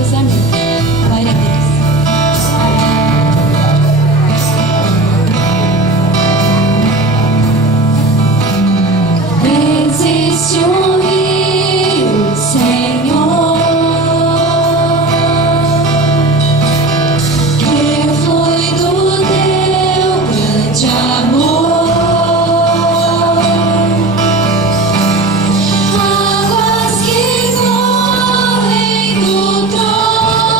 Jesus, amém. Glória a Deus. Existe um rio, Senhor, que flui do teu grande amor, águas que correm do trono.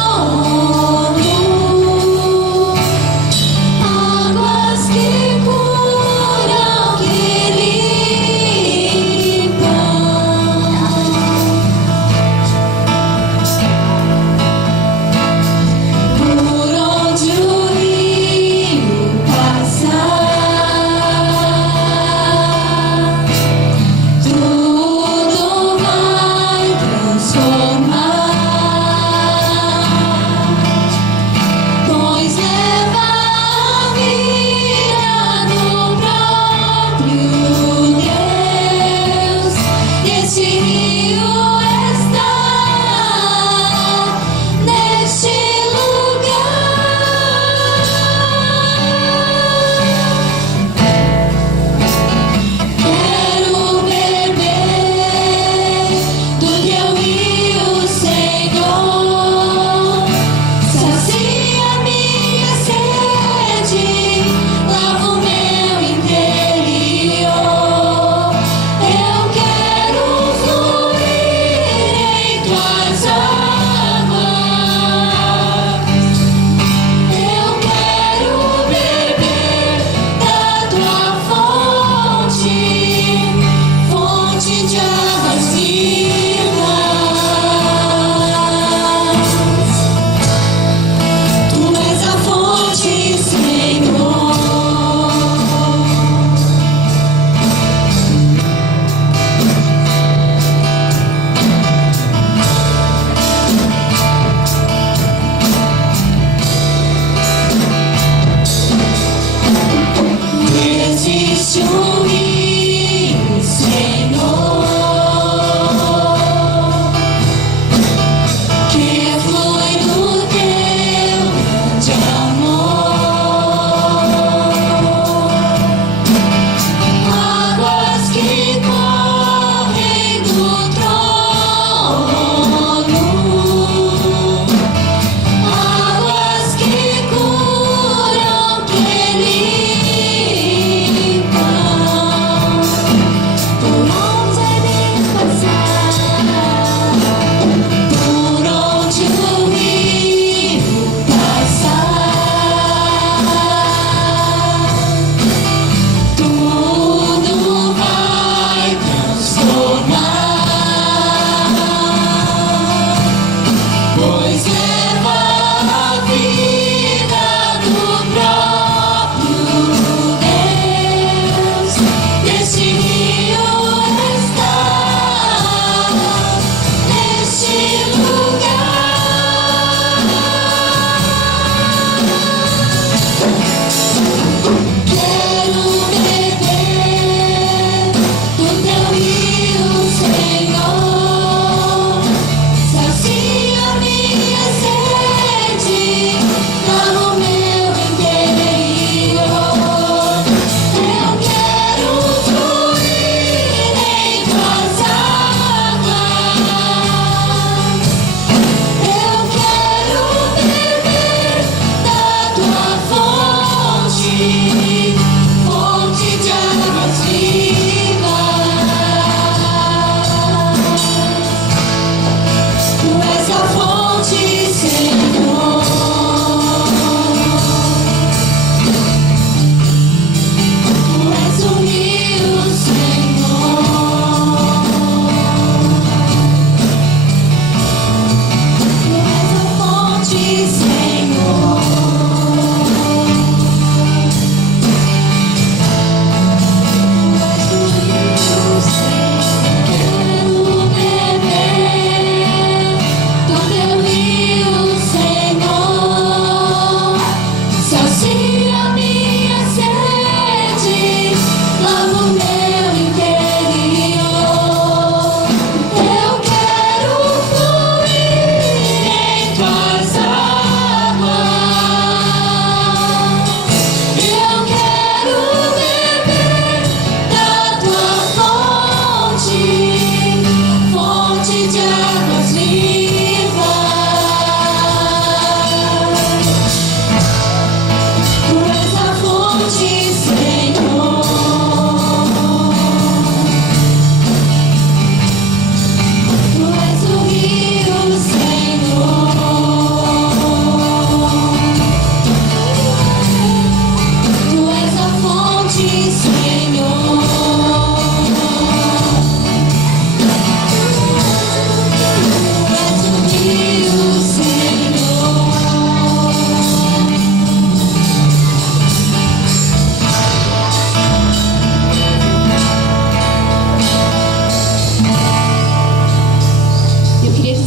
Senhor.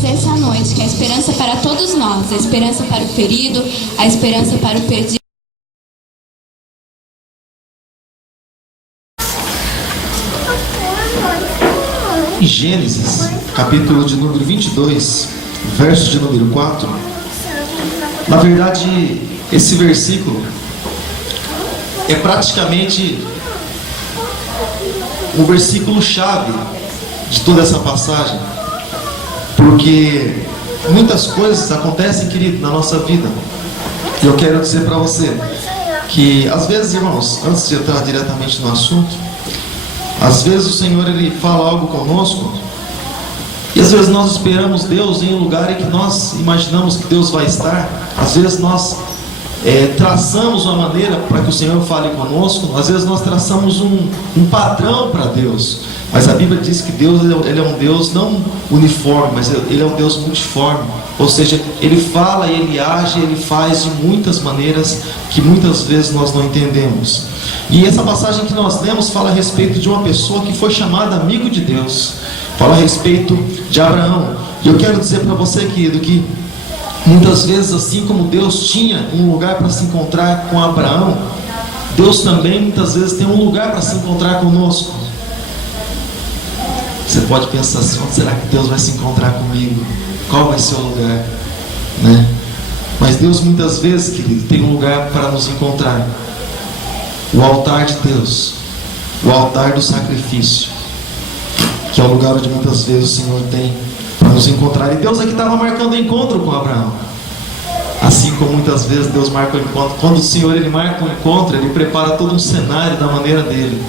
Essa noite, que a esperança para todos nós, a esperança para o ferido, a esperança para o perdido. Em Gênesis, capítulo de número 22, verso de número 4, na verdade, esse versículo é praticamente o versículo-chave de toda essa passagem. Porque muitas coisas acontecem, querido, na nossa vida. E eu quero dizer para você que, às vezes, irmãos, antes de entrar diretamente no assunto, às vezes o Senhor, Ele fala algo conosco, e às vezes nós esperamos Deus em um lugar em que nós imaginamos que Deus vai estar. Às vezes nós traçamos uma maneira para que o Senhor fale conosco. Às vezes nós traçamos um padrão para Deus. Mas a Bíblia diz que Deus, Ele é um Deus não uniforme, mas Ele é um Deus multiforme. Ou seja, Ele fala, Ele age, Ele faz de muitas maneiras que muitas vezes nós não entendemos. E essa passagem que nós lemos fala a respeito de uma pessoa que foi chamada amigo de Deus. Fala a respeito de Abraão. E eu quero dizer para você, querido, que muitas vezes, assim como Deus tinha um lugar para se encontrar com Abraão, Deus também muitas vezes tem um lugar para se encontrar conosco. Você pode pensar assim: onde será que Deus vai se encontrar comigo? Qual vai ser o lugar? Né? Mas Deus muitas vezes, querido, tem um lugar para nos encontrar. O altar de Deus, o altar do sacrifício, que é o lugar onde muitas vezes o Senhor tem para nos encontrar. E Deus aqui estava marcando encontro com Abraão. Assim como muitas vezes Deus marca o encontro. Quando o Senhor, Ele marca um encontro, Ele prepara todo um cenário da maneira dele.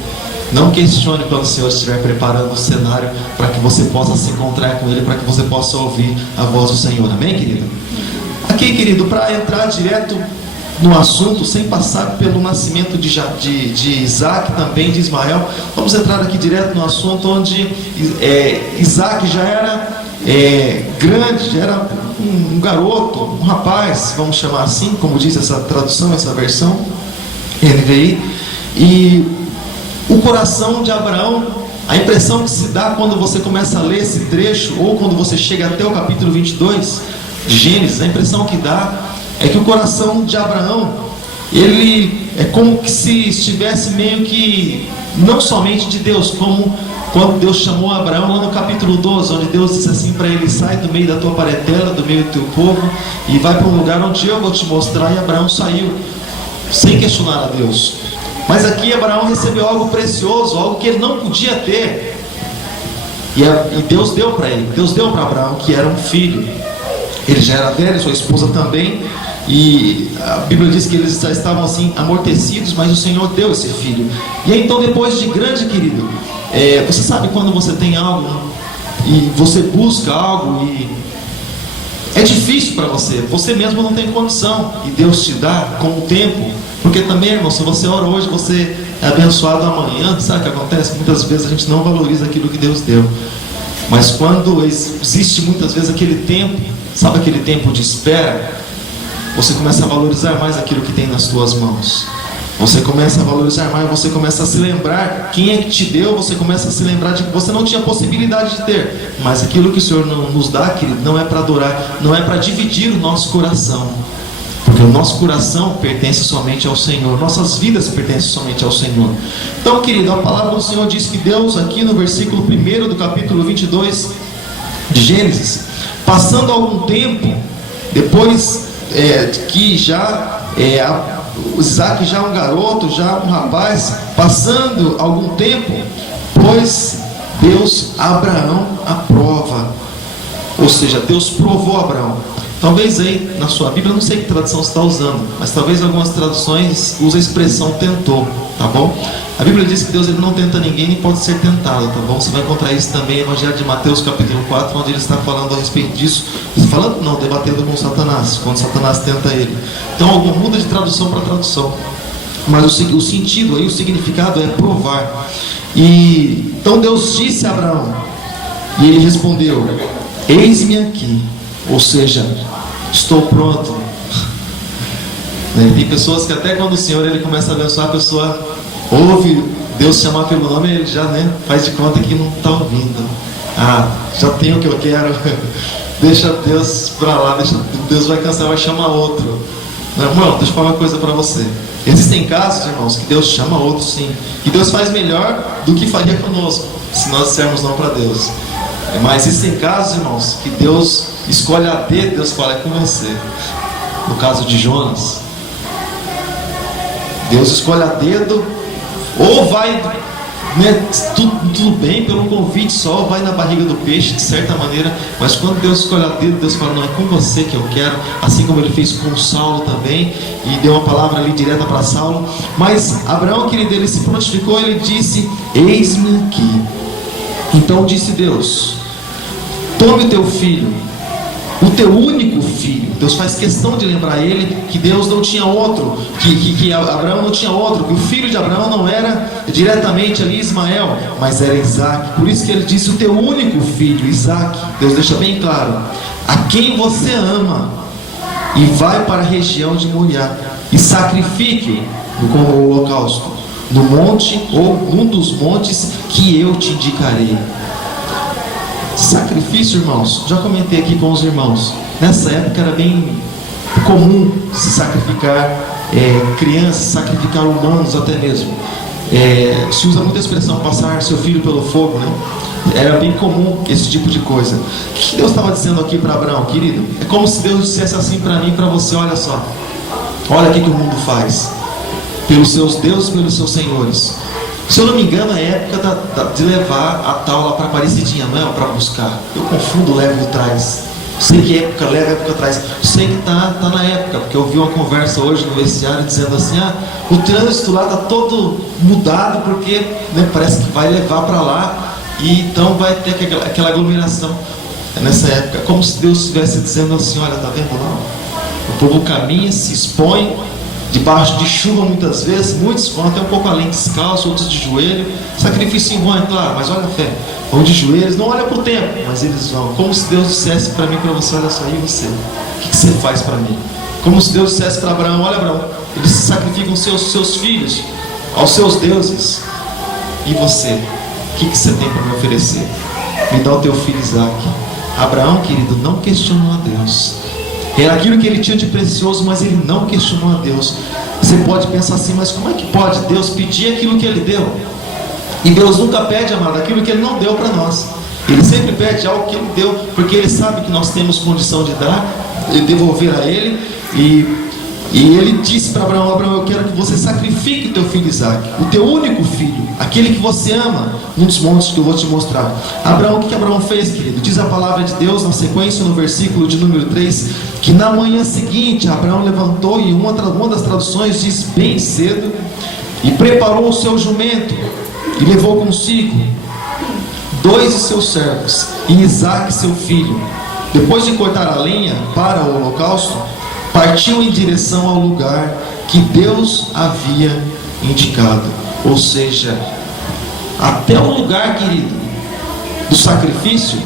Não questione quando o Senhor estiver preparando o cenário para que você possa se encontrar com Ele, para que você possa ouvir a voz do Senhor. Amém, querido? Aqui, querido, para entrar direto no assunto, sem passar pelo nascimento de Isaac, também de Ismael, vamos entrar aqui direto no assunto onde Isaac já era grande, já era um garoto, um rapaz, vamos chamar assim, como diz essa tradução, essa versão NVI. E o coração de Abraão, a impressão que se dá quando você começa a ler esse trecho, ou quando você chega até o capítulo 22 de Gênesis, a impressão que dá é que o coração de Abraão, ele é como que se estivesse meio que, não somente de Deus, como quando Deus chamou Abraão lá no capítulo 12, onde Deus disse assim para ele: sai do meio da tua parentela, do meio do teu povo, e vai para um lugar onde eu vou te mostrar. E Abraão saiu, sem questionar a Deus. Mas aqui Abraão recebeu algo precioso, algo que ele não podia ter. E Deus deu para ele, Deus deu para Abraão, que era um filho. Ele já era velho, sua esposa também. E a Bíblia diz que eles já estavam assim amortecidos, mas o Senhor deu esse filho. E aí, então, depois de grande, querido, você sabe quando você tem algo e você busca algo e é difícil para você, você mesmo não tem condição, e Deus te dá com o tempo. Porque também, irmão, se você ora hoje, você é abençoado amanhã. Sabe o que acontece? Muitas vezes a gente não valoriza aquilo que Deus deu. Mas quando existe muitas vezes aquele tempo, sabe aquele tempo de espera, você começa a valorizar mais aquilo que tem nas suas mãos. Você começa a valorizar mais, você começa a se lembrar quem é que te deu, você começa a se lembrar de que você não tinha possibilidade de ter. Mas aquilo que o Senhor nos dá, querido, não é para adorar, não é para dividir o nosso coração. Porque o nosso coração pertence somente ao Senhor, nossas vidas pertencem somente ao Senhor. Então, querido, a palavra do Senhor diz que Deus, aqui no versículo 1 do capítulo 22 de Gênesis, passando algum tempo, depois que já Isaac já é um garoto, já um rapaz, passando algum tempo, pois Deus Abraão aprova. Ou seja, Deus provou Abraão. Talvez aí na sua Bíblia, não sei que tradução você está usando, mas talvez algumas traduções usem a expressão tentou, tá bom? A Bíblia diz que Deus, ele não tenta ninguém nem pode ser tentado, tá bom? Você vai encontrar isso também no Evangelho de Mateus capítulo 4, onde ele está falando a respeito disso. Falando não, debatendo com Satanás, quando Satanás tenta ele. Então muda de tradução para tradução. mas o sentido aí, o significado é provar. E então Deus disse a Abraão, e ele respondeu: eis-me aqui, ou seja, estou pronto. Tem pessoas que até quando o Senhor ele começa a abençoar, a pessoa ouve Deus chamar pelo nome, ele já faz de conta que não está ouvindo. Já tenho o que eu quero. Deixa Deus para lá, Deus vai cansar, vai chamar outro. Irmão, deixa eu falar uma coisa para você. Existem casos, irmãos, que Deus chama outro sim, que Deus faz melhor do que faria conosco, se nós dissermos não para Deus. Mas existem casos, irmãos, que Deus escolhe a dedo, Deus fala: é com você. No caso de Jonas, Deus escolhe a dedo, ou vai, tudo bem, pelo convite só, ou vai na barriga do peixe, de certa maneira. Mas quando Deus escolhe a dedo, Deus fala: não, é com você que eu quero. Assim como ele fez com Saulo também, e deu uma palavra ali direta para Saulo. Mas Abraão, querido, ele se prontificou, ele disse: eis-me aqui. Então disse Deus: tome o teu filho, o teu único filho. Deus faz questão de lembrar ele que Deus não tinha outro, que Abraão não tinha outro, que o filho de Abraão não era diretamente ali Ismael, mas era Isaac. Por isso que ele disse: o teu único filho, Isaac. Deus deixa bem claro: a quem você ama, e vai para a região de Moriá e sacrifique-o como holocausto no monte, ou num dos montes que eu te indicarei. Sacrifício, irmãos, já comentei aqui com os irmãos, nessa época era bem comum se sacrificar crianças, sacrificar humanos até mesmo. Se usa muita expressão, passar seu filho pelo fogo, né? Era bem comum esse tipo de coisa. O que Deus estava dizendo aqui para Abraão, querido? É como se Deus dissesse assim para mim e para você: olha só, olha o que o mundo faz pelos seus deuses, pelos seus senhores. Se eu não me engano, é época de levar a tal lá para Aparecidinha, não é? Para buscar. Eu confundo leva e trás. Sei que época leva, época traz. Sei que tá na época, porque eu vi uma conversa hoje no vestiário dizendo assim: o trânsito lá está todo mudado, porque parece que vai levar para lá, e então vai ter aquela aglomeração. Nessa época, como se Deus estivesse dizendo assim: olha, tá vendo lá? O povo caminha, se expõe, debaixo de chuva muitas vezes, muitos vão até um pouco além, descalço, outros de joelho. Sacrifício em vão, é claro, mas olha a fé, vão de joelhos, não olha para o tempo, mas eles vão. Como se Deus dissesse para mim, para você: olha só, e você? O que você faz para mim? Como se Deus dissesse para Abraão: olha, Abraão, eles sacrificam seus filhos aos seus deuses, e você? O que você tem para me oferecer? Me dá o teu filho Isaac. Abraão, querido, não questionou a Deus. Era aquilo que ele tinha de precioso, mas ele não questionou a Deus. Você pode pensar assim: mas como é que pode Deus pedir aquilo que ele deu? E Deus nunca pede, amado, aquilo que ele não deu para nós. Ele sempre pede algo que ele deu, porque ele sabe que nós temos condição de dar, de devolver a ele. E ele disse para Abraão: Abraão, eu quero que você sacrifique o teu filho Isaac, o teu único filho, aquele que você ama, num dos montes que eu vou te mostrar. Abraão, o que Abraão fez, querido? Diz a palavra de Deus na sequência, no versículo de número 3, que na manhã seguinte Abraão levantou, e uma das traduções diz bem cedo, e preparou o seu jumento, e levou consigo 2 de seus servos, e Isaac seu filho. Depois de cortar a lenha para o holocausto, partiu em direção ao lugar que Deus havia indicado. Ou seja, até o lugar, querido, do sacrifício,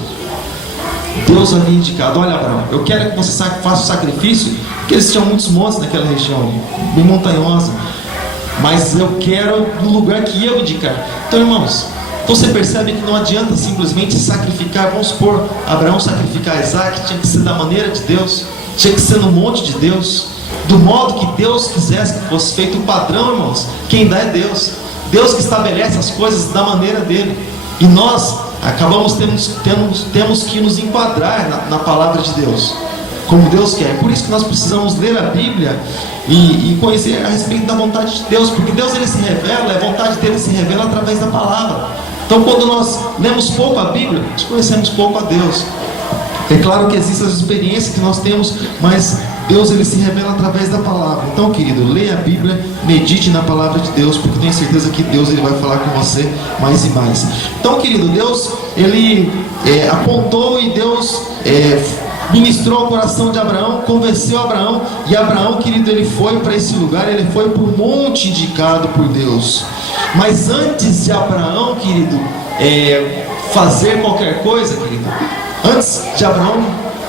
Deus havia indicado: olha, Abraão, eu quero que você faça o sacrifício, porque eles tinham muitos montes naquela região, bem montanhosa, mas eu quero no lugar que eu indicar. Então, irmãos, você percebe que não adianta simplesmente sacrificar. Vamos supor, Abraão sacrificar Isaac, tinha que ser da maneira de Deus, tinha que ser no monte de Deus, do modo que Deus quisesse que fosse feito. O padrão, irmãos, quem dá é Deus. Deus que estabelece as coisas da maneira dele. E nós acabamos temos que nos enquadrar na palavra de Deus, como Deus quer. Por isso que nós precisamos ler a Bíblia e conhecer a respeito da vontade de Deus, porque Deus ele se revela, a vontade dele se revela através da palavra. Então, quando nós lemos pouco a Bíblia, nós conhecemos pouco a Deus. É claro que existem as experiências que nós temos, mas Deus ele se revela através da palavra. Então, querido, leia a Bíblia, medite na palavra de Deus, porque eu tenho certeza que Deus ele vai falar com você mais e mais. Então, querido, Deus ele apontou, e Deus ministrou ao coração de Abraão, convenceu Abraão, e Abraão, querido, ele foi para esse lugar, ele foi para o monte indicado por Deus. Mas antes de Abraão, querido, fazer qualquer coisa, querido, antes de Abraão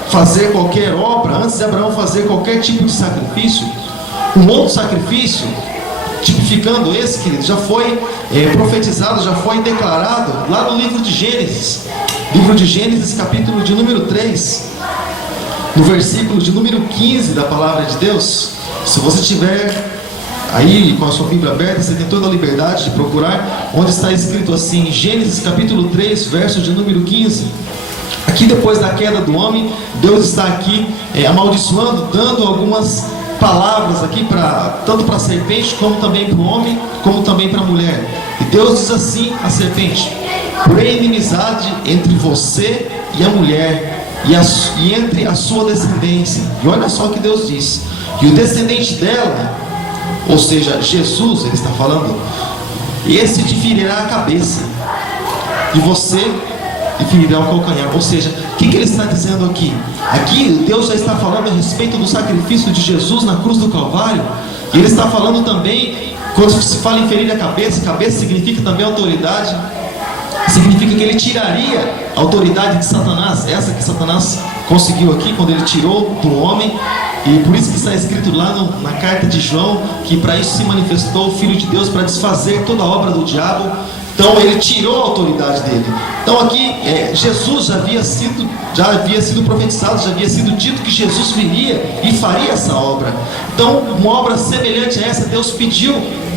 fazer qualquer obra, antes de Abraão fazer qualquer tipo de sacrifício, um outro sacrifício, tipificando esse, querido, já foi profetizado, já foi declarado lá no livro de Gênesis. Livro de Gênesis, capítulo de número 3, no versículo de número 15 da palavra de Deus. Se você tiver aí com a sua Bíblia aberta, você tem toda a liberdade de procurar onde está escrito assim, Gênesis capítulo 3, verso de número 15. Aqui, depois da queda do homem, Deus está aqui amaldiçoando, dando algumas palavras aqui, tanto para a serpente, como também para o homem, como também para a mulher. E Deus diz assim à serpente: porém inimizade entre você e a mulher, e entre a sua descendência. E olha só o que Deus diz: e o descendente dela, ou seja, Jesus, ele está falando, esse te ferirá a cabeça, e você te ferirá o calcanhar. Ou seja, o que ele está dizendo aqui? Aqui Deus já está falando a respeito do sacrifício de Jesus na cruz do Calvário. E ele está falando também, quando se fala em ferir a cabeça, cabeça significa também autoridade. Significa que ele tiraria a autoridade de Satanás, essa que Satanás conseguiu aqui quando ele tirou do homem. E por isso que está escrito lá na carta de João, que para isso se manifestou o Filho de Deus, para desfazer toda a obra do diabo. Então ele tirou a autoridade dele. Então aqui Jesus já havia sido profetizado, já havia sido dito que Jesus viria e faria essa obra. Então uma obra semelhante a essa Deus pediu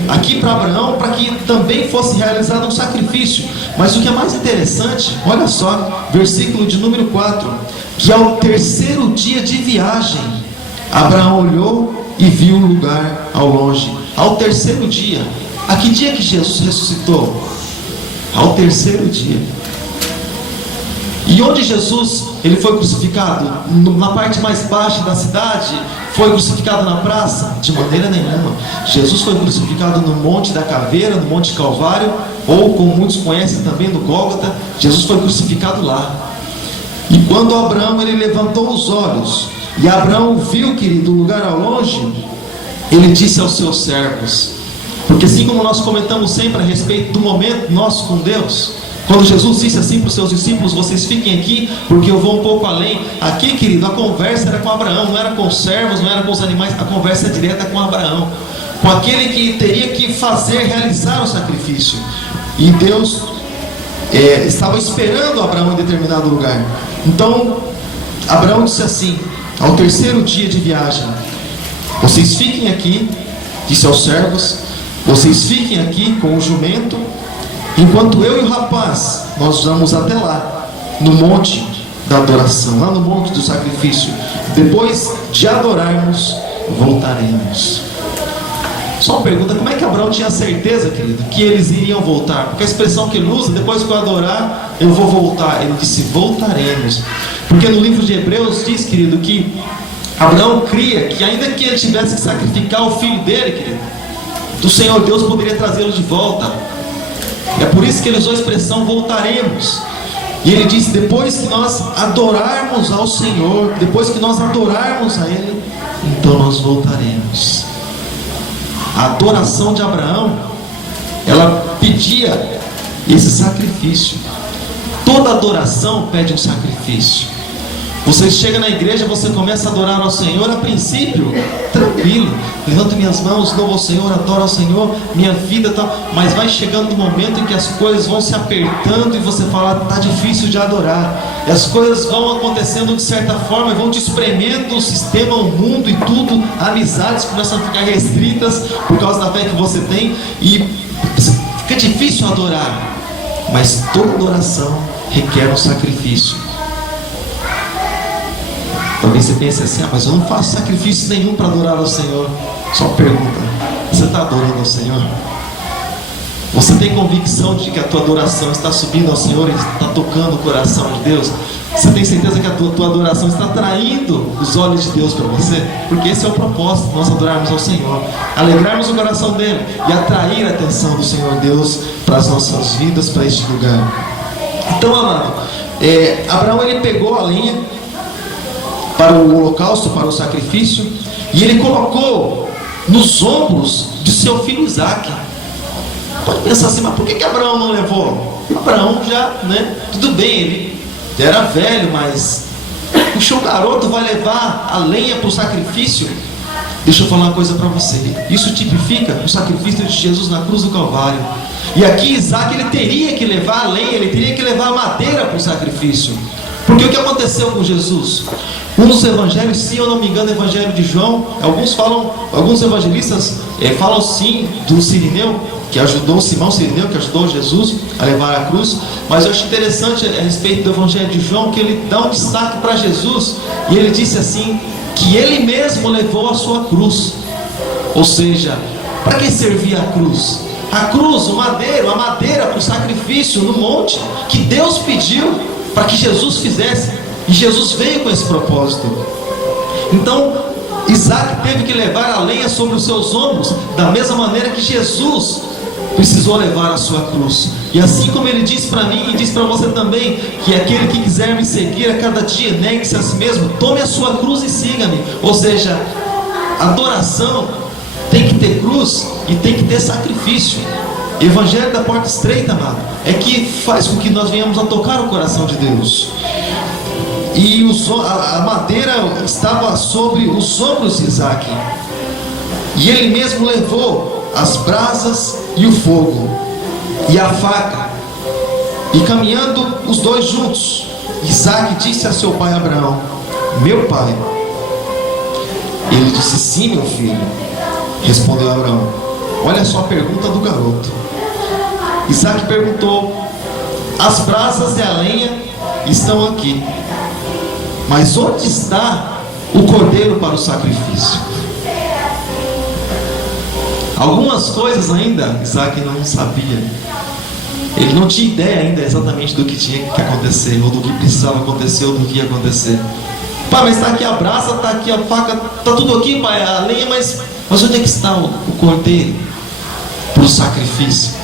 aqui para Abraão, para que também fosse realizado um sacrifício. Mas o que é mais interessante, olha só, versículo de número 4, que ao terceiro dia de viagem, Abraão olhou e viu o lugar ao longe. Ao terceiro dia. A que dia que Jesus ressuscitou? Ao terceiro dia. E onde Jesus ele foi crucificado? Na parte mais baixa da cidade? Foi crucificado na praça? De maneira nenhuma. Jesus foi crucificado no Monte da Caveira, no Monte Calvário, ou como muitos conhecem também, no Gólgota. Jesus foi crucificado lá. E quando Abraão ele levantou os olhos, e Abraão viu, querido, o lugar ao longe, ele disse aos seus servos, porque assim como nós comentamos sempre a respeito do momento nosso com Deus, quando Jesus disse assim para os seus discípulos: vocês fiquem aqui, porque eu vou um pouco além. Aqui, querido, a conversa era com Abraão, não era com os servos, não era com os animais, a conversa é direta com Abraão, com aquele que teria que realizar o sacrifício. E Deus estava esperando Abraão em determinado lugar. Então Abraão disse assim, ao terceiro dia de viagem: vocês fiquem aqui, disse aos servos, vocês fiquem aqui com o jumento, enquanto eu e o rapaz, nós vamos até lá, no monte da adoração, lá no monte do sacrifício. Depois de adorarmos, voltaremos. Só uma pergunta: como é que Abraão tinha certeza, querido, que eles iriam voltar? Porque a expressão que ele usa, depois que eu adorar, eu vou voltar. Ele disse: voltaremos. Porque no livro de Hebreus diz, querido, que Abraão cria que ainda que ele tivesse que sacrificar o filho dele, querido, do Senhor Deus poderia trazê-lo de volta. É por isso que ele usou a expressão voltaremos. E ele disse: depois que nós adorarmos ao Senhor, depois que nós adorarmos a Ele, então nós voltaremos. A adoração de Abraão, ela pedia esse sacrifício. Toda adoração pede um sacrifício. Você chega na igreja, você começa a adorar ao Senhor, a princípio, tranquilo, levanto minhas mãos, louvo ao Senhor, adoro ao Senhor, minha vida tal. Mas vai chegando um momento em que as coisas vão se apertando e você fala: está difícil de adorar. E as coisas vão acontecendo de certa forma e vão te espremendo o sistema, o mundo e tudo. Amizades começam a ficar restritas por causa da fé que você tem e fica difícil adorar. Mas toda adoração requer um sacrifício. Talvez você pense assim: mas eu não faço sacrifício nenhum para adorar ao Senhor. Só pergunta: você está adorando ao Senhor? Você tem convicção de que a tua adoração está subindo ao Senhor e está tocando o coração de Deus? Você tem certeza que a tua adoração está atraindo os olhos de Deus para você? Porque esse é o propósito, nós adorarmos ao Senhor, alegrarmos o coração dele e atrair a atenção do Senhor Deus para as nossas vidas, para este lugar. Então, amado, Abraão ele pegou a linha para o holocausto, para o sacrifício, e ele colocou nos ombros de seu filho Isaque. Pode pensar assim, mas por que Abraão não levou? Abraão já, tudo bem, ele já era velho, mas puxa, o garoto vai levar a lenha para o sacrifício. Deixa eu falar uma coisa para você. Isso tipifica o sacrifício de Jesus na cruz do Calvário. E aqui Isaque, ele teria que levar a lenha, ele teria que levar a madeira para o sacrifício. Porque o que aconteceu com Jesus? Um dos evangelhos, se eu não me engano, o evangelho de João, alguns evangelistas falam sim do Cirineu, que ajudou Simão Cirineu, que ajudou Jesus a levar a cruz. Mas eu acho interessante a respeito do evangelho de João, que ele dá um destaque para Jesus, e ele disse assim, que ele mesmo levou a sua cruz. Ou seja, para que servia a cruz? A cruz, a madeira para o sacrifício no monte, que Deus pediu para que Jesus fizesse, e Jesus veio com esse propósito. Então Isaque teve que levar a lenha sobre os seus ombros, da mesma maneira que Jesus precisou levar a sua cruz. E assim como ele disse para mim e disse para você também, que aquele que quiser me seguir a cada dia, negue-se a si mesmo, tome a sua cruz e siga-me. Ou seja, adoração tem que ter cruz e tem que ter sacrifício. O evangelho da porta estreita, amado, é que faz com que nós venhamos a tocar o coração de Deus. E a madeira estava sobre os ombros de Isaque, e ele mesmo levou as brasas e o fogo e a faca, e caminhando os dois juntos, Isaque disse a seu pai Abraão: meu pai. Ele disse: sim, meu filho. Respondeu Abraão. Olha só a pergunta do garoto. Isaque perguntou: as brasas e a lenha estão aqui, mas onde está o cordeiro para o sacrifício? Algumas coisas ainda Isaque não sabia. Ele não tinha ideia ainda exatamente do que tinha que acontecer, ou do que precisava acontecer, ou do que ia acontecer. Pai, mas está aqui a brasa, está aqui a faca, está tudo aqui, pai, a lenha, mas onde é que está o cordeiro para o sacrifício?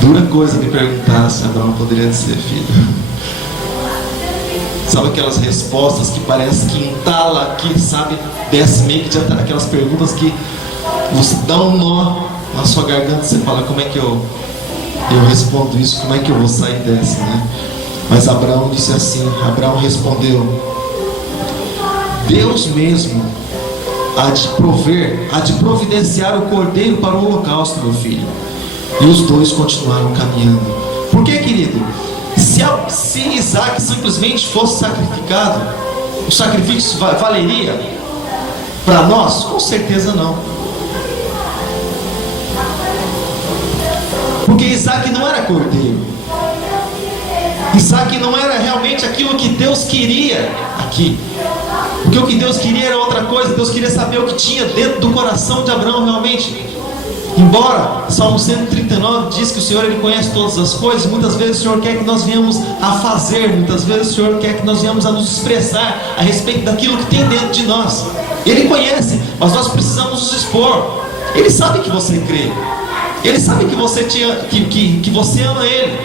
Dura coisa me perguntar se Abraão poderia ser filho. Sabe aquelas respostas que parece que entala aqui, sabe? Desce meio que aquelas perguntas que você dá um nó na sua garganta e você fala: como é que eu respondo isso? Como é que eu vou sair dessa, né? Mas Abraão disse assim, Abraão respondeu: Deus mesmo há de providenciar o cordeiro para o holocausto, meu filho. E os dois continuaram caminhando. Por que, querido? Se Isaque simplesmente fosse sacrificado, o sacrifício valeria para nós? Com certeza não. Porque Isaque não era cordeiro. Isaque não era realmente aquilo que Deus queria aqui. Porque o que Deus queria era outra coisa. Deus queria saber o que tinha dentro do coração de Abraão realmente. Embora Salmo 139 diz que o Senhor, Ele conhece todas as coisas, muitas vezes o Senhor quer que nós venhamos a fazer, muitas vezes o Senhor quer que nós venhamos a nos expressar a respeito daquilo que tem dentro de nós. Ele conhece, mas nós precisamos nos expor. Ele sabe que você crê, Ele sabe que você, que você ama Ele,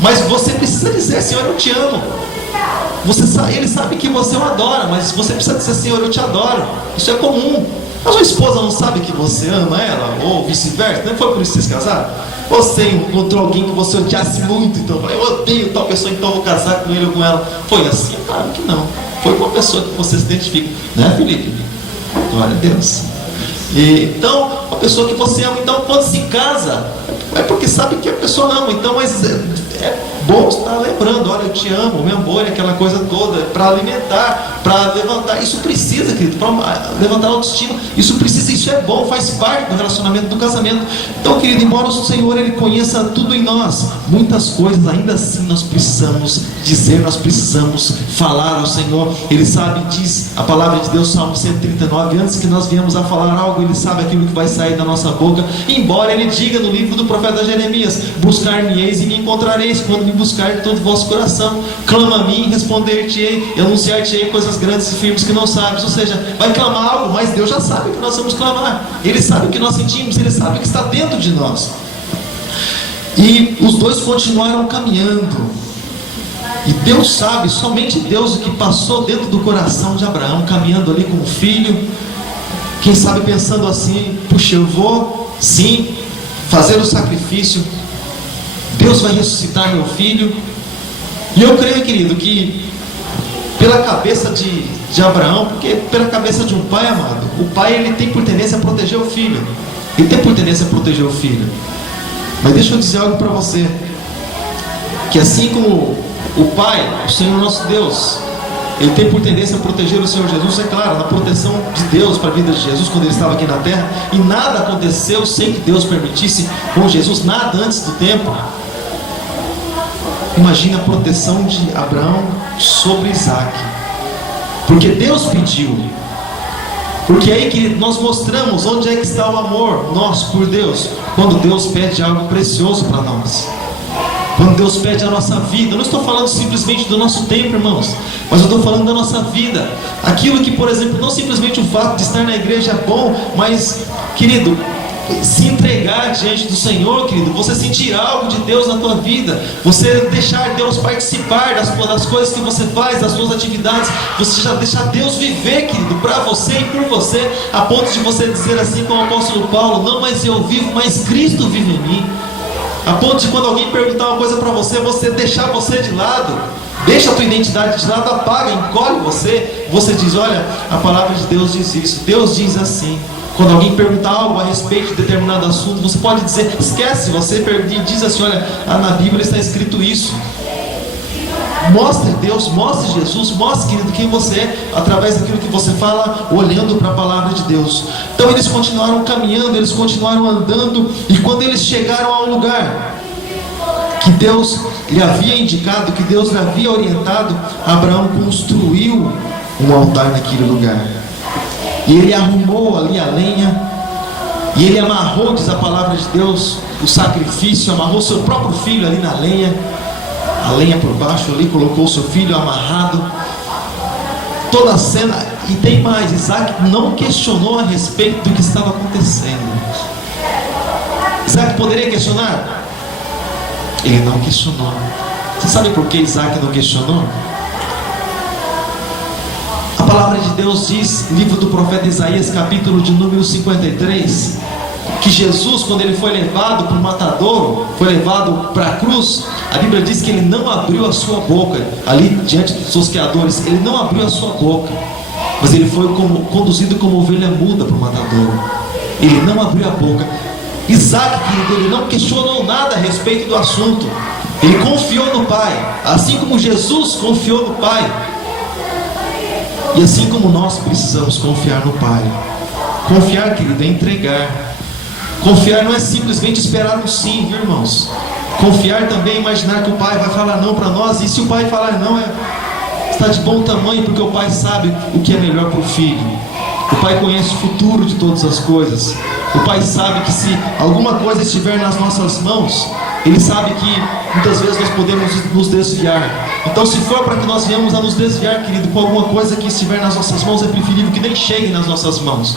mas você precisa dizer: Senhor, eu te amo. Ele sabe que você o adora, mas você precisa dizer: Senhor, eu te adoro. Isso é comum. Mas sua esposa não sabe que você ama ela, ou vice-versa? Não foi por isso que vocês casaram? Você encontrou alguém que você odiasse muito, então eu odeio tal pessoa, então eu vou casar com ele ou com ela. Foi assim? Claro que não. Foi com a pessoa que você se identifica, né, Felipe? Glória a Deus. Então, a pessoa que você ama, então quando se casa, é porque sabe que a pessoa ama. Então, mas é bom estar lembrando: olha, eu te amo, o meu amor, aquela coisa toda, para alimentar, para levantar. Isso precisa, querido, para levantar a autoestima. Isso precisa, isso é bom, faz parte do relacionamento, do casamento. Então, querido, embora o Senhor, Ele conheça tudo em nós, muitas coisas ainda assim nós precisamos dizer, nós precisamos falar ao Senhor. Ele sabe, diz a palavra de Deus, Salmo 139, antes que nós viemos a falar algo, Ele sabe aquilo que vai sair da nossa boca. Embora Ele diga no livro do profeta Jeremias: buscar-me-eis e me encontrareis, quando me buscar de todo o vosso coração. Clama a mim, responder-te-ei, e anunciar-te-ei coisas grandes e firmes que não sabes. Ou seja, vai clamar algo, mas Deus já sabe o que nós vamos clamar. Ele sabe o que nós sentimos, Ele sabe o que está dentro de nós. E os dois continuaram caminhando. E Deus sabe, somente Deus, o que passou dentro do coração de Abraão, caminhando ali com o filho. Quem sabe pensando assim: puxa, eu vou sim fazer o sacrifício, Deus vai ressuscitar meu filho. E eu creio, querido, que pela cabeça de Abraão, porque pela cabeça de um pai, amado, o pai, ele tem por tendência a proteger o filho. Ele tem por tendência a proteger o filho. Mas deixa eu dizer algo para você, que assim como o Pai, o Senhor nosso Deus, Ele tem por tendência a proteger o Senhor Jesus, é claro, na proteção de Deus para a vida de Jesus quando Ele estava aqui na terra, e nada aconteceu sem que Deus permitisse com Jesus, nada antes do tempo. Imagina a proteção de Abraão sobre Isaac, porque Deus pediu. Porque aí, querido, nós mostramos onde é que está o amor nosso por Deus, quando Deus pede algo precioso para nós, quando Deus pede a nossa vida. Eu não estou falando simplesmente do nosso tempo, irmãos, mas eu estou falando da nossa vida. Aquilo que, por exemplo, não simplesmente o fato de estar na igreja é bom, mas, querido, se entregar diante do Senhor, querido, você sentir algo de Deus na tua vida, você deixar Deus participar das coisas que você faz, das suas atividades, você já deixar Deus viver, querido, para você e por você, a ponto de você dizer assim como o apóstolo Paulo: não mais eu vivo, mas Cristo vive em mim. A ponto de quando alguém perguntar uma coisa para você, você deixar você de lado, deixa a tua identidade de lado, apaga, encolhe você diz: olha, a palavra de Deus diz isso, Deus diz assim. Quando alguém perguntar algo a respeito de determinado assunto, você pode dizer: esquece, você diz assim: olha, na Bíblia está escrito isso. Mostre Deus, mostre Jesus, mostre, querido, quem você é, através daquilo que você fala, olhando para a palavra de Deus. Então eles continuaram caminhando, eles continuaram andando, e quando eles chegaram ao lugar que Deus lhe havia indicado, que Deus lhe havia orientado, Abraão construiu um altar naquele lugar. E ele arrumou ali a lenha, e ele amarrou, diz a palavra de Deus, o sacrifício, amarrou seu próprio filho ali na lenha, a lenha por baixo ali, colocou seu filho amarrado. Toda a cena, e tem mais, Isaac não questionou a respeito do que estava acontecendo. Isaac poderia questionar? Ele não questionou. Você sabe por que Isaac não questionou? A palavra de Deus diz, livro do profeta Isaías, capítulo de número 53, que Jesus, quando ele foi levado para o matadouro, foi levado para a cruz, a Bíblia diz que ele não abriu a sua boca, ali diante dos tosqueadores, ele não abriu a sua boca, mas ele foi conduzido como ovelha muda para o matadouro. Ele não abriu a boca. Isaac, querido, ele não questionou nada a respeito do assunto, ele confiou no Pai, assim como Jesus confiou no Pai. E assim como nós precisamos confiar no Pai. Confiar, querido, é entregar. Confiar não é simplesmente esperar um sim, viu, irmãos? Confiar também é imaginar que o Pai vai falar não para nós, e se o Pai falar não, está de bom tamanho, porque o Pai sabe o que é melhor para o filho. O Pai conhece o futuro de todas as coisas. O Pai sabe que se alguma coisa estiver nas nossas mãos, Ele sabe que muitas vezes nós podemos nos desviar. Então, se for para que nós venhamos a nos desviar, querido, com alguma coisa que estiver nas nossas mãos, é preferível que nem chegue nas nossas mãos.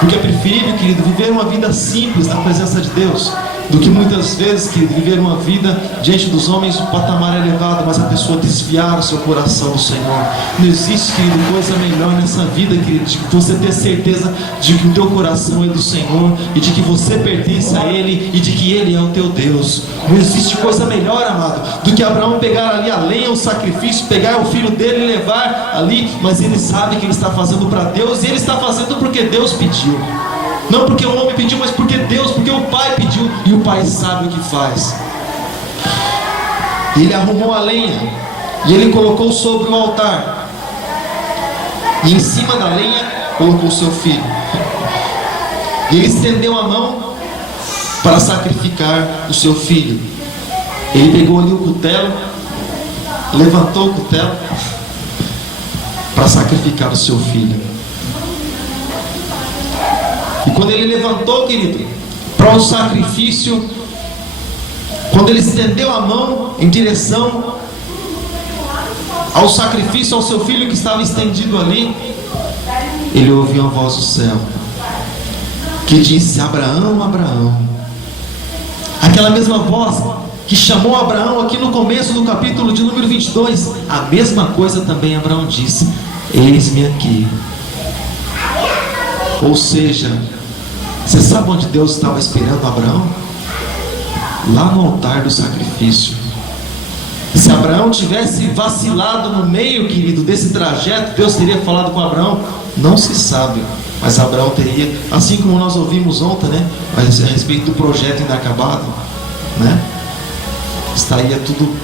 Porque é preferível, querido, viver uma vida simples na presença de Deus, do que muitas vezes, querido, viver uma vida diante dos homens, o patamar é elevado, mas a pessoa desviar o seu coração do Senhor. Não existe, querido, coisa melhor nessa vida, querido, de que você ter certeza de que o teu coração é do Senhor, e de que você pertence a Ele, e de que Ele é o teu Deus. Não existe coisa melhor, amado, do que Abraão pegar ali a lenha, o sacrifício, pegar o filho dele e levar ali, mas ele sabe que ele está fazendo para Deus, e ele está fazendo porque Deus pediu. Não porque o homem pediu, mas porque Deus, porque o Pai pediu, e o Pai sabe o que faz. Ele arrumou a lenha, e ele colocou sobre o altar, e em cima da lenha colocou o seu filho. E ele estendeu a mão para sacrificar o seu filho. Ele pegou ali o cutelo, levantou o cutelo para sacrificar o seu filho. E quando ele levantou, querido, para o sacrifício, quando ele estendeu a mão em direção ao sacrifício, ao seu filho que estava estendido ali, ele ouviu a voz do céu que disse: Abraão, Abraão. Aquela mesma voz que chamou Abraão aqui no começo do capítulo de número 22, a mesma coisa também Abraão disse: eis-me aqui. Ou seja, você sabe onde Deus estava esperando Abraão? Lá no altar do sacrifício. Se Abraão tivesse vacilado no meio, querido, desse trajeto, Deus teria falado com Abraão? Não se sabe, mas Abraão teria, assim como nós ouvimos ontem, né, a respeito do projeto inacabado, né, estaria tudo,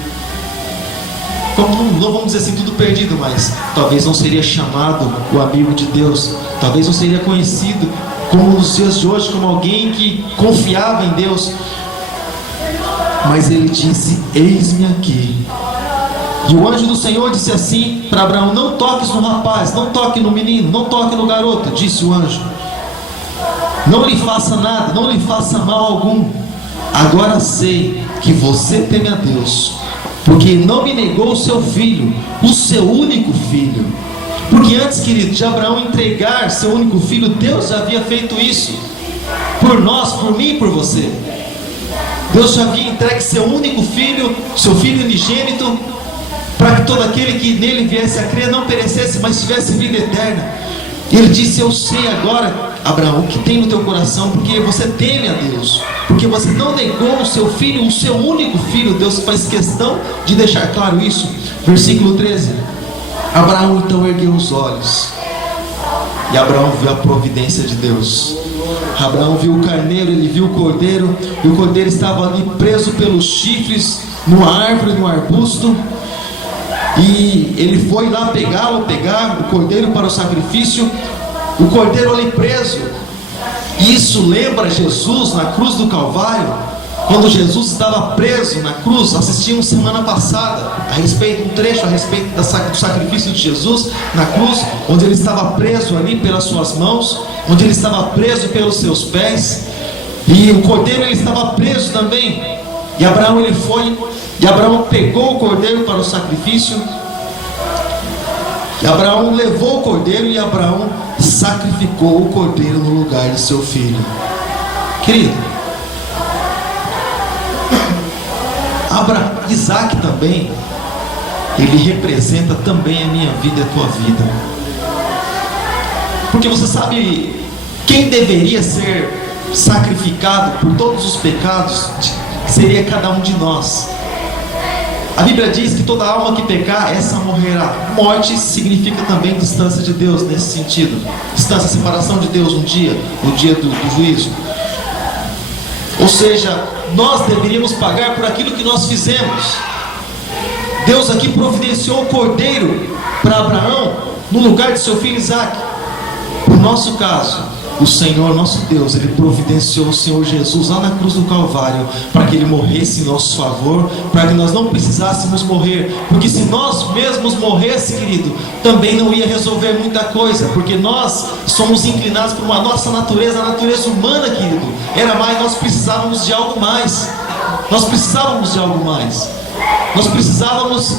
não vamos dizer assim, tudo perdido, mas talvez não seria chamado o amigo de Deus, talvez não seria conhecido como nos dias de hoje, como alguém que confiava em Deus. Mas ele disse: eis-me aqui. E o anjo do Senhor disse assim para Abraão: não toques no rapaz, não toque no menino, não toque no garoto. Disse o anjo: não lhe faça nada, não lhe faça mal algum. Agora sei que você teme a Deus, porque não me negou o seu filho, o seu único filho. Porque antes, querido, de Abraão entregar seu único filho, Deus já havia feito isso por nós, por mim e por você. Deus já havia entregue seu único filho, seu filho unigênito, para que todo aquele que nele viesse a crer não perecesse, mas tivesse vida eterna. Ele disse: eu sei agora, Abraão, o que tem no teu coração, porque você teme a Deus, porque você não negou o seu filho, o seu único filho. Deus faz questão de deixar claro isso. Versículo 13. Abraão então ergueu os olhos, e Abraão viu a providência de Deus. Abraão viu o carneiro, ele viu o cordeiro, e o cordeiro estava ali preso pelos chifres, numa árvore, num arbusto. E ele foi lá pegar o cordeiro para o sacrifício. O cordeiro ali preso. Isso lembra Jesus na cruz do Calvário, quando Jesus estava preso na cruz. Assistimos semana passada um trecho a respeito do sacrifício de Jesus na cruz, onde ele estava preso ali pelas suas mãos, onde ele estava preso pelos seus pés, e o cordeiro ele estava preso também. E Abraão ele foi, e Abraão pegou o cordeiro para o sacrifício, e Abraão levou o cordeiro, e Abraão sacrificou o cordeiro no lugar de seu filho. Querido, Isaac também, ele representa também a minha vida e a tua vida. Porque você sabe quem deveria ser sacrificado por todos os pecados? Seria cada um de nós. A Bíblia diz que toda alma que pecar, essa morrerá. Morte significa também distância de Deus, nesse sentido. Distância, separação de Deus no dia do juízo. Ou seja, nós deveríamos pagar por aquilo que nós fizemos. Deus aqui providenciou o cordeiro para Abraão no lugar de seu filho Isaac. No nosso caso, o Senhor nosso Deus, ele providenciou o Senhor Jesus lá na cruz do Calvário, para que ele morresse em nosso favor, para que nós não precisássemos morrer. Porque se nós mesmos morresse, querido, também não ia resolver muita coisa, porque nós somos inclinados por uma nossa natureza, a natureza humana, querido, era mais, nós precisávamos de algo mais. Nós precisávamos de algo mais. Nós precisávamos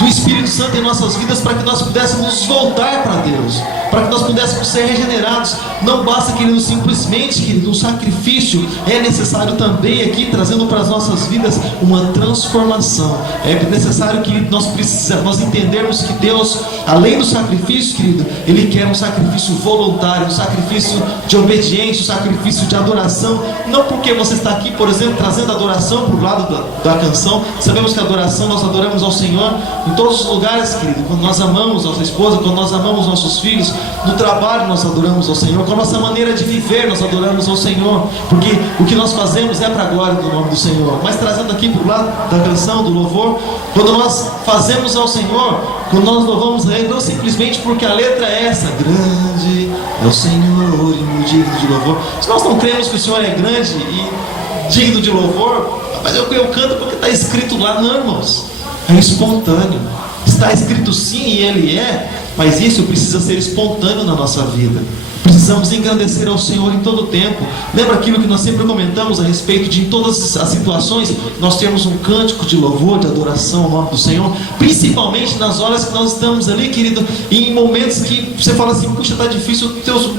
do Espírito Santo em nossas vidas, para que nós pudéssemos voltar para Deus, para que nós pudéssemos ser regenerados. Não basta, querido, simplesmente, querido, um sacrifício. É necessário também aqui, trazendo para as nossas vidas uma transformação. É necessário que nós entendermos que Deus, além do sacrifício, querido, Ele quer um sacrifício voluntário, um sacrifício de obediência, um sacrifício de adoração. Não porque você está aqui, por exemplo, trazendo adoração para o lado da canção. Sabemos que a adoração, nós adoramos ao Senhor em todos os lugares, querido. Quando nós amamos a nossa esposa, quando nós amamos nossos filhos, no trabalho nós adoramos ao Senhor, com a nossa maneira de viver nós adoramos ao Senhor, porque o que nós fazemos é para a glória do nome do Senhor. Mas trazendo aqui para o lado da canção, do louvor, quando nós fazemos ao Senhor, quando nós louvamos a Ele, não simplesmente porque a letra é essa: grande é o Senhor e digno de louvor. Se nós não cremos que o Senhor é grande e digno de louvor, mas eu canto porque está escrito lá. Não, irmãos, é espontâneo. Está escrito sim, e Ele é, mas isso precisa ser espontâneo na nossa vida. Precisamos engrandecer ao Senhor em todo o tempo. Lembra aquilo que nós sempre comentamos a respeito de, em todas as situações, nós temos um cântico de louvor, de adoração ao nome do Senhor, principalmente nas horas que nós estamos ali, querido, em momentos que você fala assim: puxa, está difícil, Deus,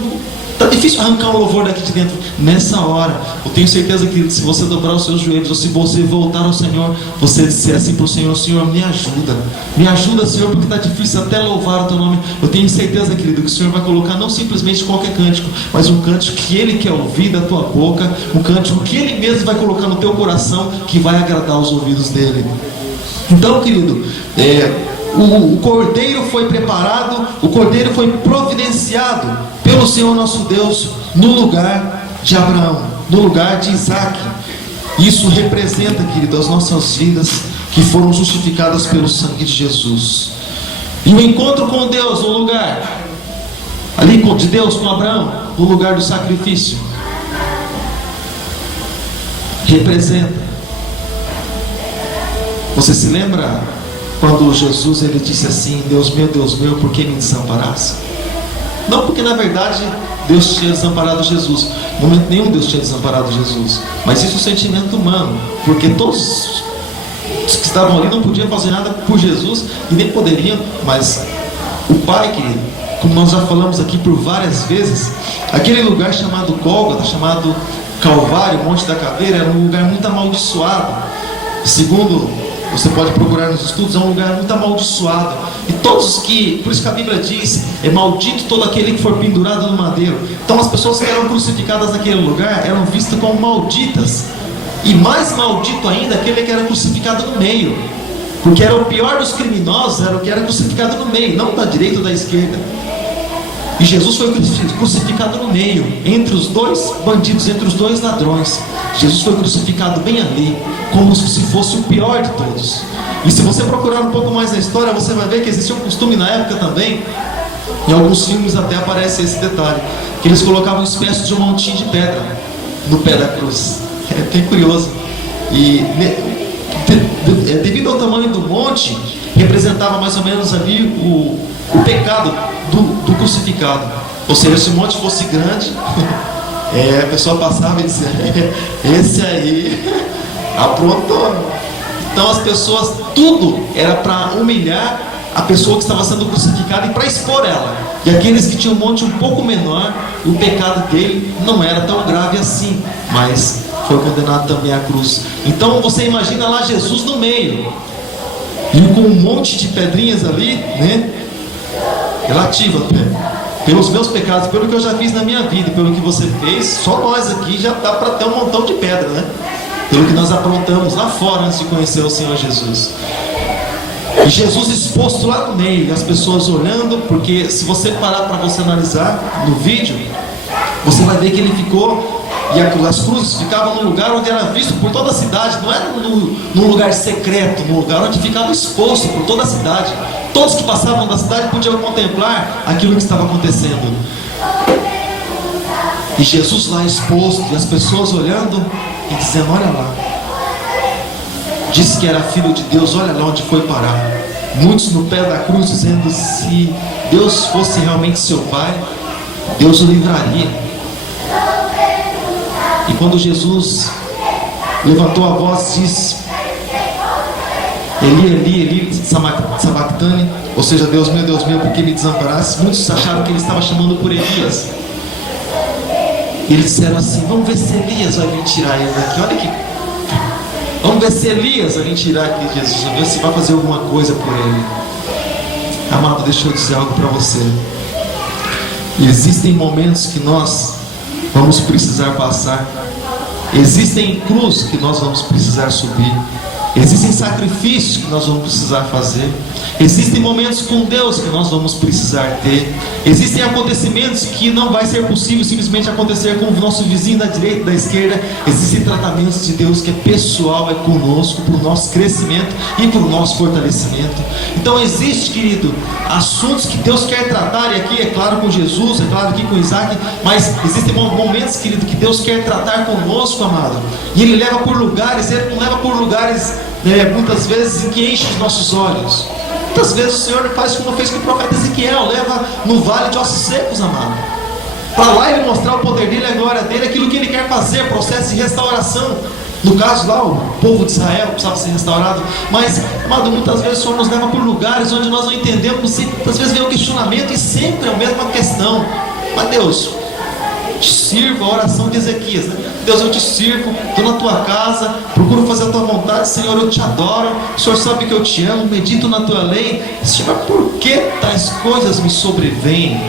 Está difícil arrancar um louvor daqui de dentro. Nessa hora, eu tenho certeza que se você dobrar os seus joelhos, ou se você voltar ao Senhor, você disser assim para o Senhor: Senhor, me ajuda, Senhor, porque está difícil até louvar o teu nome. Eu tenho certeza, querido, que o Senhor vai colocar não simplesmente qualquer cântico, mas um cântico que Ele quer ouvir da tua boca, um cântico que Ele mesmo vai colocar no teu coração, que vai agradar os ouvidos dEle. Então, querido, o cordeiro foi preparado, o cordeiro foi providenciado pelo Senhor nosso Deus no lugar de Abraão, no lugar de Isaac. Isso representa, querido, as nossas vidas que foram justificadas pelo sangue de Jesus. E o encontro com Deus no lugar ali de Deus com Abraão, no lugar do sacrifício, representa. Você se lembra quando Jesus ele disse assim: Deus meu, por que me desamparaste? Não porque na verdade Deus tinha desamparado Jesus. Em momento nenhum Deus tinha desamparado Jesus. Mas isso é um sentimento humano, porque todos os que estavam ali não podiam fazer nada por Jesus e nem poderiam. Mas o Pai, querido, como nós já falamos aqui por várias vezes, aquele lugar chamado Gólgota, chamado Calvário, Monte da Caveira, era um lugar muito amaldiçoado. Segundo você pode procurar nos estudos, é um lugar muito amaldiçoado. E todos que, por isso que a Bíblia diz: é maldito todo aquele que for pendurado no madeiro. Então as pessoas que eram crucificadas naquele lugar eram vistas como malditas. E mais maldito ainda aquele que era crucificado no meio, porque era o pior dos criminosos, era o que era crucificado no meio, não da direita ou da esquerda. E Jesus foi crucificado no meio, entre os dois bandidos, entre os dois ladrões. Jesus foi crucificado bem ali, como se fosse o pior de todos. E se você procurar um pouco mais na história, você vai ver que existia um costume na época também, em alguns filmes até aparece esse detalhe, que eles colocavam uma espécie de um montinho de pedra no pé da cruz. É bem curioso. E devido ao tamanho do monte, representava mais ou menos ali o pecado do crucificado. Ou seja, se o monte fosse grande, a pessoa passava e dizia: esse aí aprontou. Então as pessoas, tudo era para humilhar a pessoa que estava sendo crucificada e para expor ela. E aqueles que tinham um monte um pouco menor, o pecado dele não era tão grave assim, mas foi condenado também à cruz. Então você imagina lá Jesus no meio, e com um monte de pedrinhas ali, né? Relativa, pelos meus pecados, pelo que eu já fiz na minha vida, pelo que você fez, só nós aqui já dá para ter um montão de pedra, né? Pelo que nós aprontamos lá fora antes de conhecer o Senhor Jesus. E Jesus exposto lá no meio, e as pessoas olhando, porque se você parar para você analisar no vídeo, você vai ver que ele ficou, e as cruzes ficavam num lugar onde era visto por toda a cidade, não era num lugar secreto, num lugar onde ficava exposto por toda a cidade. Todos que passavam da cidade podiam contemplar aquilo que estava acontecendo. E Jesus lá exposto, e as pessoas olhando e dizendo: olha lá, disse que era filho de Deus, olha lá onde foi parar. Muitos no pé da cruz dizendo: se Deus fosse realmente seu Pai, Deus o livraria. E quando Jesus levantou a voz e disse: Eli, Eli, Eli, sabactani, ou seja, Deus meu, por que me desamparaste? Muitos acharam que ele estava chamando por Elias. E eles disseram assim: vamos ver se Elias vai vir tirar ele daqui. Olha que... vamos ver se Elias vai vir tirar aqui de Jesus, vamos ver se vai fazer alguma coisa por ele. Amado, deixa eu dizer algo para você. Existem momentos que nós vamos precisar passar. Existem cruzes que nós vamos precisar subir. Existem sacrifícios que nós vamos precisar fazer. Existem momentos com Deus que nós vamos precisar ter. Existem acontecimentos que não vai ser possível simplesmente acontecer com o nosso vizinho da direita, da esquerda. Existem tratamentos de Deus que é pessoal, é conosco, para o nosso crescimento e para o nosso fortalecimento. Então existe, querido, assuntos que Deus quer tratar, e aqui é claro com Jesus, é claro aqui com Isaac, mas existem momentos, querido, que Deus quer tratar conosco, amado. E Ele leva por lugares, Ele não leva por lugares muitas vezes em que enche os nossos olhos. Muitas vezes o Senhor faz como fez com o profeta Ezequiel, leva no vale de ossos secos, amado, para lá Ele mostrar o poder dEle, a glória dEle, aquilo que Ele quer fazer, processo de restauração. No caso lá, o povo de Israel precisava ser restaurado. Mas, amado, muitas vezes o Senhor nos leva por lugares onde nós não entendemos, e às vezes vem o questionamento e sempre é a mesma questão: mas Deus, te sirvo, a oração de Ezequias, né? Deus, eu te sirvo, estou na tua casa, procuro fazer a tua vontade, Senhor, eu te adoro, o Senhor sabe que eu te amo, medito na tua lei. Senhor, por que tais coisas me sobrevêm?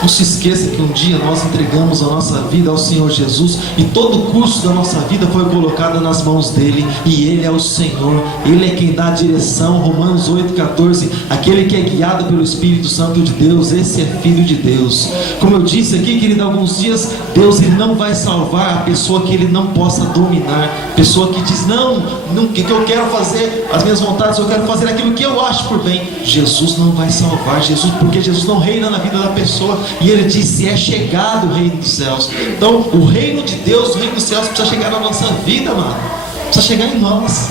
Não se esqueça que um dia nós entregamos a nossa vida ao Senhor Jesus e todo o curso da nossa vida foi colocado nas mãos dele, e ele é o Senhor, ele é quem dá a direção. Romanos 8,14, aquele que é guiado pelo Espírito Santo de Deus, esse é filho de Deus. Como eu disse aqui, querido, há alguns dias, Deus, ele não vai salvar a pessoa que ele não possa dominar, pessoa que diz, não, que eu quero fazer as minhas vontades, eu quero fazer aquilo que eu acho por bem. Jesus não vai salvar, porque Jesus não reina na vida da pessoa. E ele disse, é chegado o reino dos céus. Então o reino de Deus, o reino dos céus precisa chegar na nossa vida, mano. Precisa chegar em nós.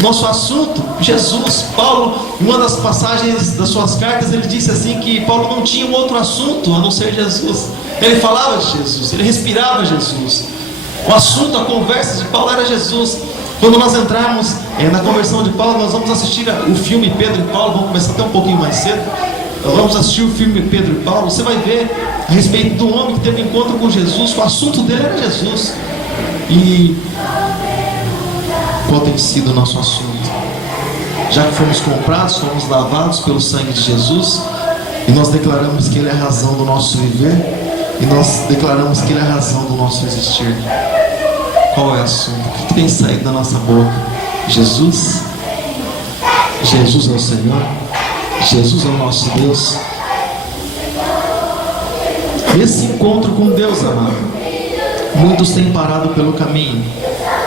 Nosso assunto, Jesus. Paulo, em uma das passagens das suas cartas, ele disse assim que Paulo não tinha um outro assunto a não ser Jesus. Ele falava de Jesus, ele respirava Jesus. O assunto, a conversa de Paulo era Jesus. Quando nós entrarmos na conversão de Paulo, nós vamos assistir o filme Pedro e Paulo. Vamos começar até um pouquinho mais cedo. Nós vamos assistir o filme Pedro e Paulo. Você vai ver a respeito do homem que teve um encontro com Jesus. O assunto dele era Jesus. E qual tem sido o nosso assunto? Já que fomos comprados, fomos lavados pelo sangue de Jesus, e nós declaramos que ele é a razão do nosso viver, e nós declaramos que ele é a razão do nosso existir. Qual é o assunto? O que tem saído da nossa boca? Jesus? Jesus é o Senhor? Jesus é o nosso Deus? Esse encontro com Deus, amado, muitos têm parado pelo caminho,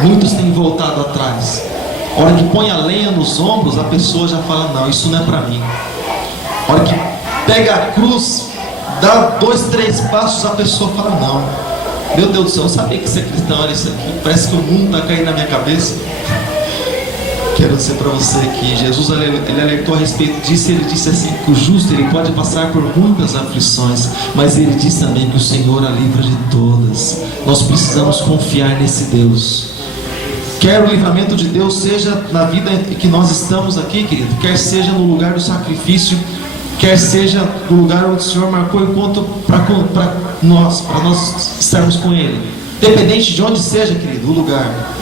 muitos têm voltado atrás. A hora que põe a lenha nos ombros, a pessoa já fala, não, isso não é para mim. A hora que pega a cruz, dá 2, 3 passos, a pessoa fala, não, meu Deus do céu, eu sabia que ser cristão era isso aqui, parece que o mundo está caindo na minha cabeça. Quero dizer para você que Jesus, ele alertou a respeito disso. Ele disse assim, que o justo, ele pode passar por muitas aflições, mas ele disse também que o Senhor a livra de todas. Nós precisamos confiar nesse Deus. Quer o livramento de Deus seja na vida que nós estamos aqui, querido, quer seja no lugar do sacrifício, quer seja no lugar onde o Senhor marcou encontro para nós estarmos com Ele. Independente de onde seja, querido, o lugar,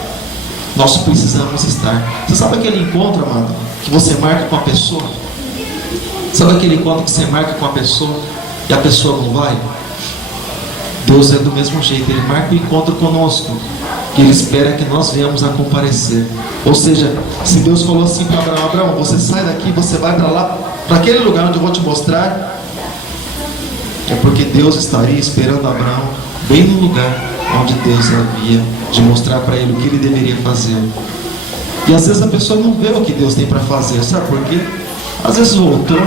nós precisamos estar. Você sabe aquele encontro, amado, que você marca com a pessoa? Sabe aquele encontro que você marca com a pessoa e a pessoa não vai? Deus é do mesmo jeito, Ele marca o encontro conosco e Ele espera que nós venhamos a comparecer. Ou seja, se Deus falou assim para Abraão, Abraão, você sai daqui, você vai para lá, para aquele lugar onde eu vou te mostrar, é porque Deus estaria esperando Abraão bem no lugar onde Deus havia de mostrar para ele o que ele deveria fazer. E às vezes a pessoa não vê o que Deus tem para fazer, sabe por quê? Às vezes voltou,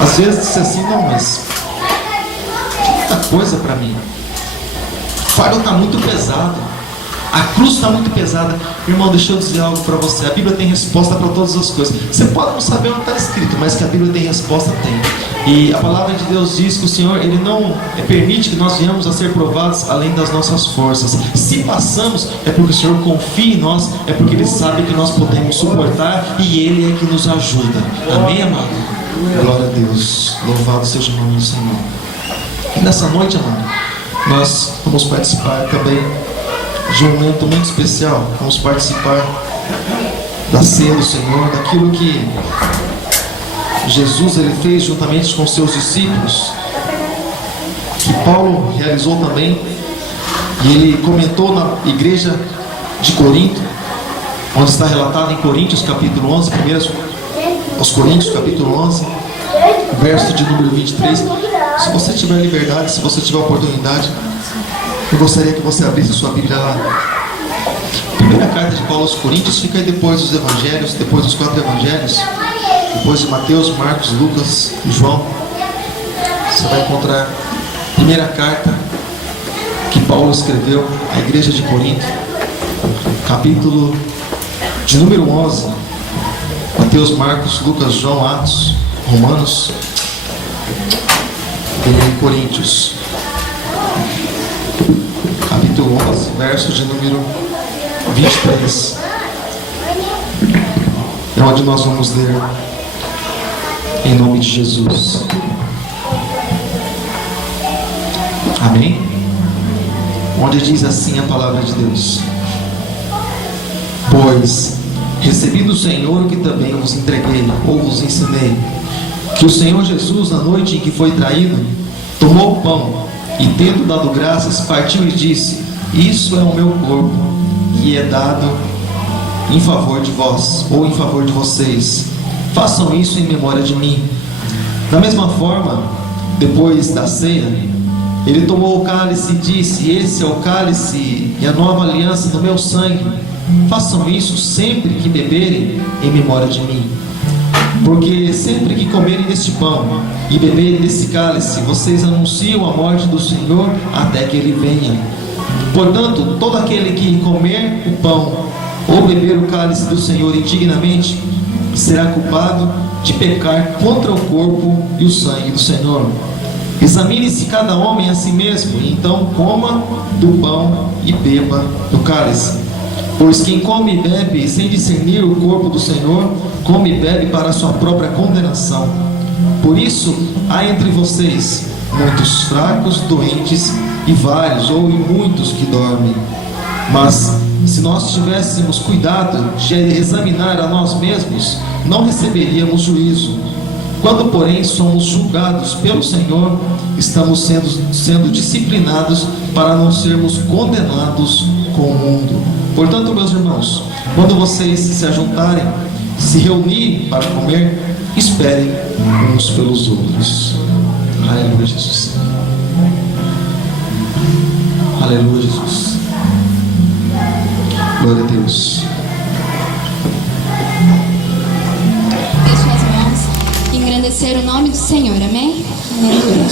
às vezes disse assim, não, mas muita coisa para mim, o fardo está muito pesado, a cruz está muito pesada. Irmão, deixa eu dizer algo para você, a Bíblia tem resposta para todas as coisas. Você pode não saber onde está escrito, mas que a Bíblia tem resposta, tem. E a palavra de Deus diz que o Senhor, Ele não permite que nós venhamos a ser provados além das nossas forças. Se passamos, é porque o Senhor confia em nós, é porque Ele sabe que nós podemos suportar, e Ele é que nos ajuda. Amém, amado? Glória a Deus, louvado seja o nome do Senhor. E nessa noite, amado, nós vamos participar também de um momento muito especial. Vamos participar da ceia do Senhor, daquilo que Jesus ele fez juntamente com seus discípulos, que Paulo realizou também, e ele comentou na igreja de Corinto, onde está relatado em Coríntios capítulo 11, primeiro aos Coríntios capítulo 11, verso de número 23. Se você tiver liberdade, se você tiver oportunidade, eu gostaria que você abrisse sua Bíblia lá. Primeira carta de Paulo aos Coríntios, fica aí depois dos evangelhos, depois dos 4 evangelhos, depois de Mateus, Marcos, Lucas e João. Você vai encontrar a primeira carta que Paulo escreveu à igreja de Corinto, capítulo de número 11. Mateus, Marcos, Lucas, João, Atos, Romanos e Coríntios, capítulo 11, verso de número 23. É onde nós vamos ler em nome de Jesus. Amém? Onde diz assim a palavra de Deus: pois recebi do Senhor o que também vos entreguei, ou vos ensinei, que o Senhor Jesus, na noite em que foi traído, tomou o pão e, tendo dado graças, partiu e disse: isso é o meu corpo, que é dado em favor de vós, ou em favor de vocês. Façam isso em memória de mim. Da mesma forma, depois da ceia, ele tomou o cálice e disse: esse é o cálice e a nova aliança do meu sangue. Façam isso sempre que beberem em memória de mim. Porque sempre que comerem deste pão e beberem desse cálice, vocês anunciam a morte do Senhor até que Ele venha. Portanto, todo aquele que comer o pão ou beber o cálice do Senhor indignamente será culpado de pecar contra o corpo e o sangue do Senhor. Examine-se cada homem a si mesmo, e então coma do pão e beba do cálice. Pois quem come e bebe sem discernir o corpo do Senhor, come e bebe para a sua própria condenação. Por isso, há entre vocês muitos fracos, doentes e vários, ou muitos que dormem. Mas, se nós tivéssemos cuidado de examinar a nós mesmos, não receberíamos juízo. Quando, porém, somos julgados pelo Senhor, estamos sendo disciplinados para não sermos condenados com o mundo. Portanto, meus irmãos, quando vocês se ajuntarem, se reunirem para comer, esperem uns pelos outros. Aleluia, Jesus. Aleluia, Jesus. Glória a Deus. Deixe as mãos e engrandecer o nome do Senhor, amém? Aleluia.